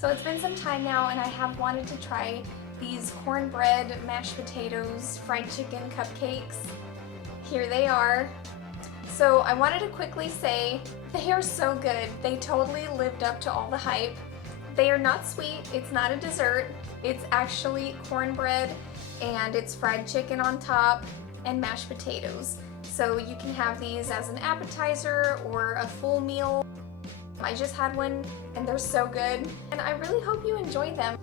So it's been some time now and I have wanted to try these cornbread, mashed potatoes, fried chicken cupcakes. Here they are. So I wanted to quickly say they are so good. They totally lived up to all the hype. They are not sweet, it's not a dessert. It's actually cornbread and it's fried chicken on top and mashed potatoes. So you can have these as an appetizer or a full meal. I just had one and they're so good and I really hope you enjoy them.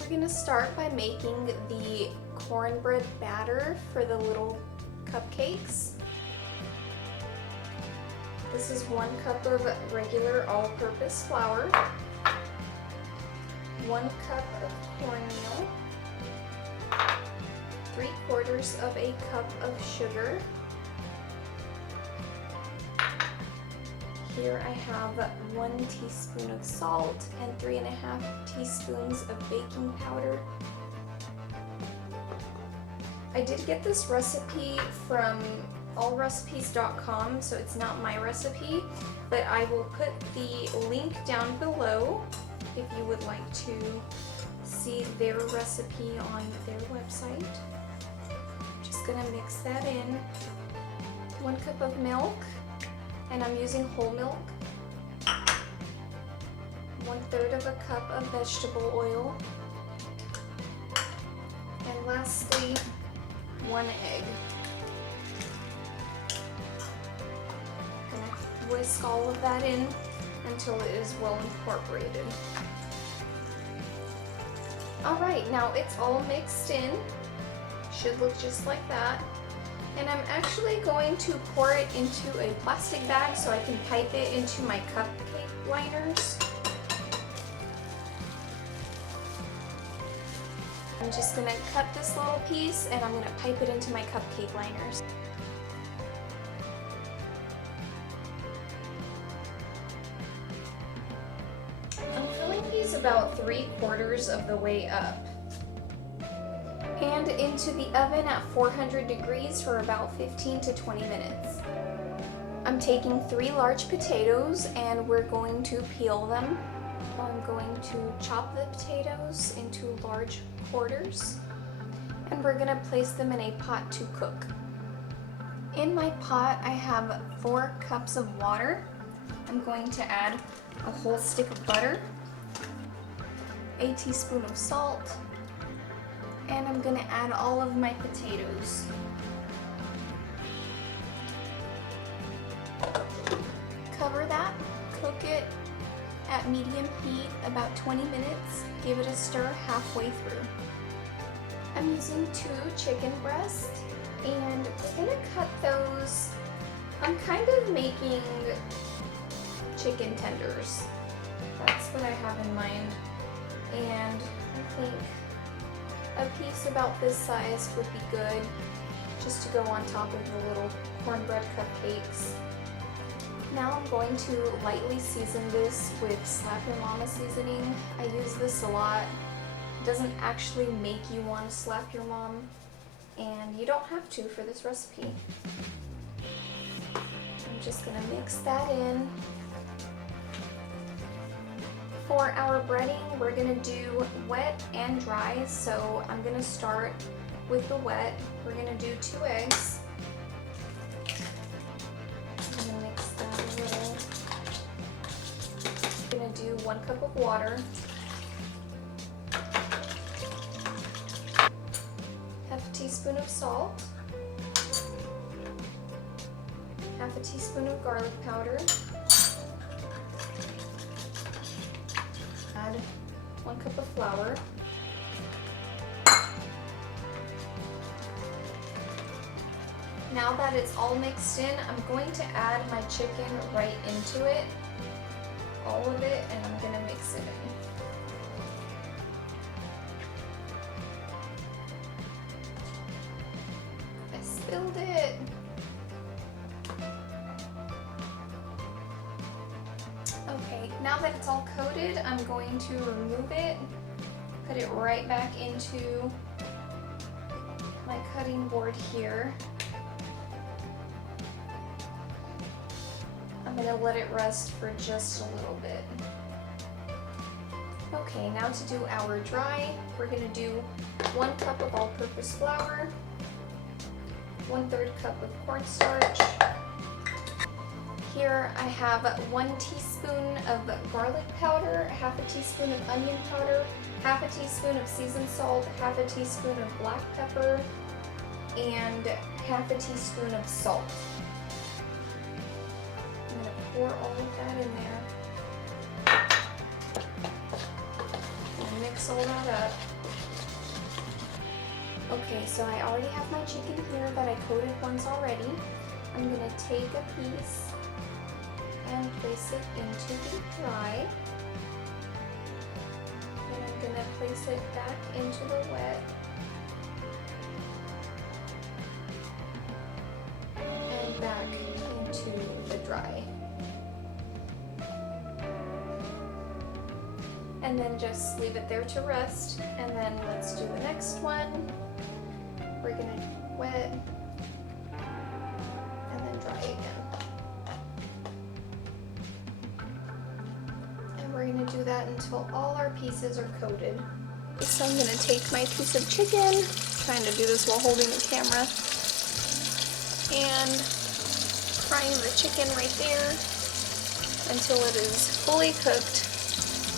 We're gonna start by making the cornbread batter for the little cupcakes. This is 1 cup of regular all-purpose flour, 1 cup of cornmeal, 3/4 of a cup of sugar. Here I have 1 teaspoon of salt and 3.5 teaspoons of baking powder. I did get this recipe from allrecipes.com, so it's not my recipe, but I will put the link down below if you would like to see their recipe on their website. Just gonna mix that in. 1 cup of milk, and I'm using whole milk. 1/3 of a cup of vegetable oil. And lastly, 1 egg. Gonna whisk all of that in until it is well incorporated. Alright, now it's all mixed in. Should look just like that. And I'm actually going to pour it into a plastic bag so I can pipe it into my cupcake liners. I'm just going to cut this little piece and I'm going to pipe it into my cupcake liners. I'm filling these about 3/4 of the way up. And into the oven at 400 degrees for about 15 to 20 minutes. I'm taking 3 large potatoes and we're going to peel them. I'm going to chop the potatoes into large quarters and we're going to place them in a pot to cook. In my pot I have 4 cups of water. I'm going to add a whole stick of butter, a teaspoon of salt, and I'm going to add all of my potatoes. Cover that, cook it at medium heat about 20 minutes, give it a stir halfway through. I'm using 2 chicken breasts and we're going to cut those. I'm kind of making chicken tenders. That's what I have in mind. And I think a piece about this size would be good just to go on top of the little cornbread cupcakes. Now I'm going to lightly season this with Slap Your Mama seasoning. I use this a lot. It doesn't actually make you want to slap your mom, and you don't have to for this recipe. I'm just going to mix that in. For our breading, we're going to do wet and dry, so I'm going to start with the wet. We're going to do 2 eggs. I'm going to mix that a little. I'm going to do 1 cup of water. Half a teaspoon of salt. Half a teaspoon of garlic powder. Add 1 cup of flour. Now that it's all mixed in, I'm going to add my chicken right into it, all of it, and I'm going to mix it in. I spilled it. Okay, now that it's all coated, I'm going to remove it, put it right back into my cutting board here. I'm going to let it rest for just a little bit. Okay, now to do our dry, we're gonna do 1 cup of all-purpose flour, 1/3 cup of cornstarch. Here I have 1 teaspoon of garlic powder, 1/2 teaspoon of onion powder, 1/2 teaspoon of seasoned salt, 1/2 teaspoon of black pepper, and 1/2 teaspoon of salt. I'm gonna pour all of that in there. And mix all that up. Okay, so I already have my chicken here that I coated once already. I'm gonna take a piece and place it into the dry. And I'm gonna place it back into the wet. And back into the dry. And then just leave it there to rest. And then let's do the next one. We're gonna wet and then dry again. And we're gonna do that until all our pieces are coated. So I'm gonna take my piece of chicken, trying to do this while holding the camera, and frying the chicken right there until it is fully cooked.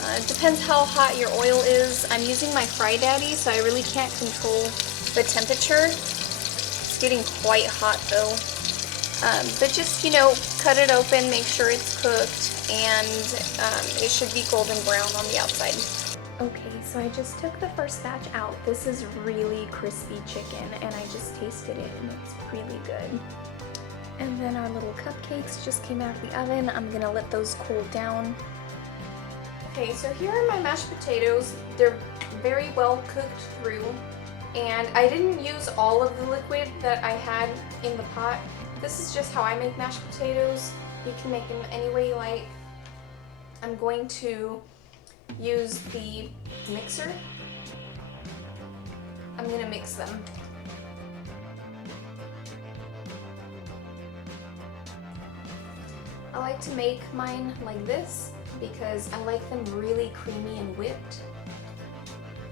It depends how hot your oil is. I'm using my Fry Daddy, so I really can't control the temperature. It's getting quite hot though. But just, you know, cut it open, make sure it's cooked, and it should be golden brown on the outside. Okay, so I just took the first batch out. This is really crispy chicken, and I just tasted it, and it's really good. And then our little cupcakes just came out of the oven. I'm gonna let those cool down. Okay, so here are my mashed potatoes. They're very well cooked through, and I didn't use all of the liquid that I had in the pot. This is just how I make mashed potatoes. You can make them any way you like. I'm going to use the mixer. I'm gonna mix them. I like to make mine like this because I like them really creamy and whipped.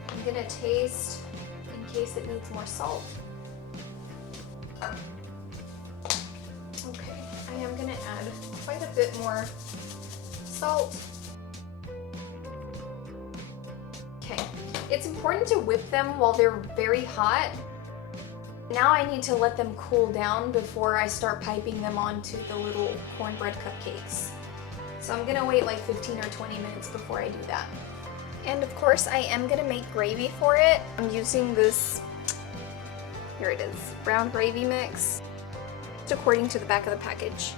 I'm gonna taste in case it needs more salt. Okay, I am gonna add quite a bit more salt. Okay, it's important to whip them while they're very hot. Now I need to let them cool down before I start piping them onto the little cornbread cupcakes. So I'm gonna wait like 15 or 20 minutes before I do that. And of course I am gonna make gravy for it. I'm using this, here it is, brown gravy mix, according to the back of the package.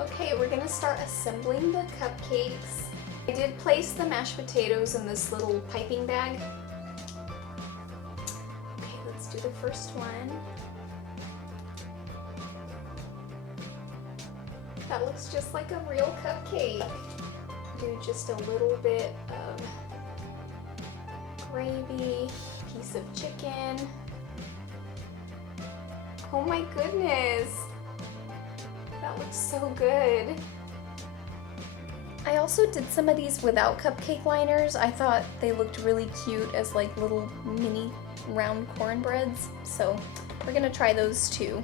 Okay, we're gonna start assembling the cupcakes. I did place the mashed potatoes in this little piping bag. Okay, let's do the first one. That looks just like a real cupcake. Do just a little bit of gravy, piece of chicken. Oh my goodness, that looks so good. I also did some of these without cupcake liners. I thought they looked really cute as like little mini round cornbreads. So we're gonna try those too.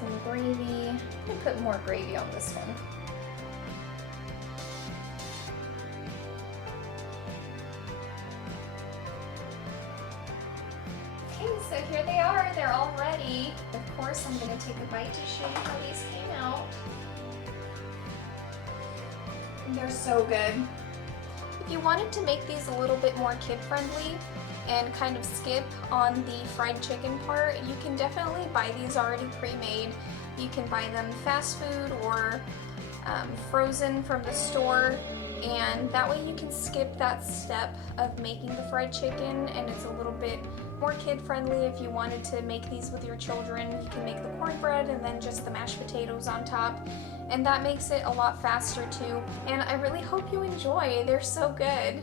Some gravy. I'm gonna put more gravy on this one. Okay, so here they are. They're all ready. Of course, I'm gonna take a bite to show you how these came out. They're so good. If you wanted to make these a little bit more kid-friendly and kind of skip on the fried chicken part, you can definitely buy these already pre-made. You can buy them fast food or frozen from the store, and that way you can skip that step of making the fried chicken, and it's a little bit more kid-friendly. If you wanted to make these with your children, you can make the cornbread and then just the mashed potatoes on top, and that makes it a lot faster too. And I really hope you enjoy. They're so good.